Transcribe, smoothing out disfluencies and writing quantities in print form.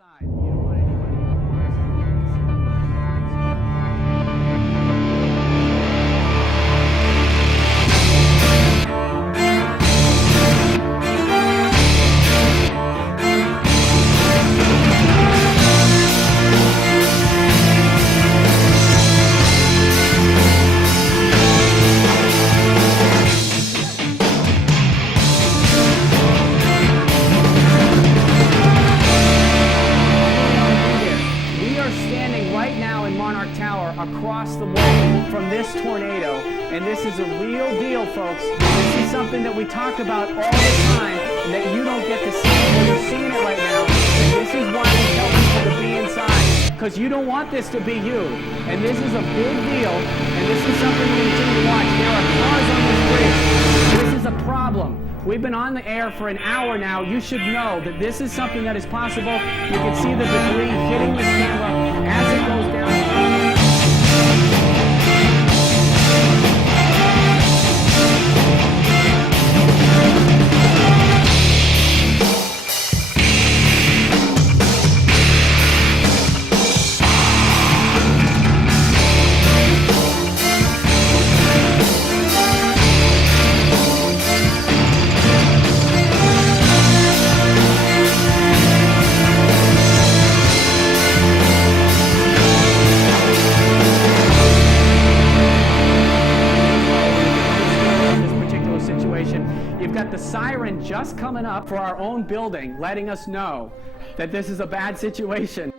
outside. You don't want anyone Monarch Tower across the way from this tornado, and this is a real deal, folks. This is something that we talk about all the time and that you don't get to see. Well, you're seeing it right now, and this is why we tell people to be inside, because you don't want this to be you, and this is a big deal, and this is something we continue to watch. There are cars on this bridge. This is a problem. We've been on the air for an hour now. You should know that this is something that is possible. You can see the debris hitting this camera as it goes down. You've got the siren just coming up for our own building, letting us know that this is a bad situation.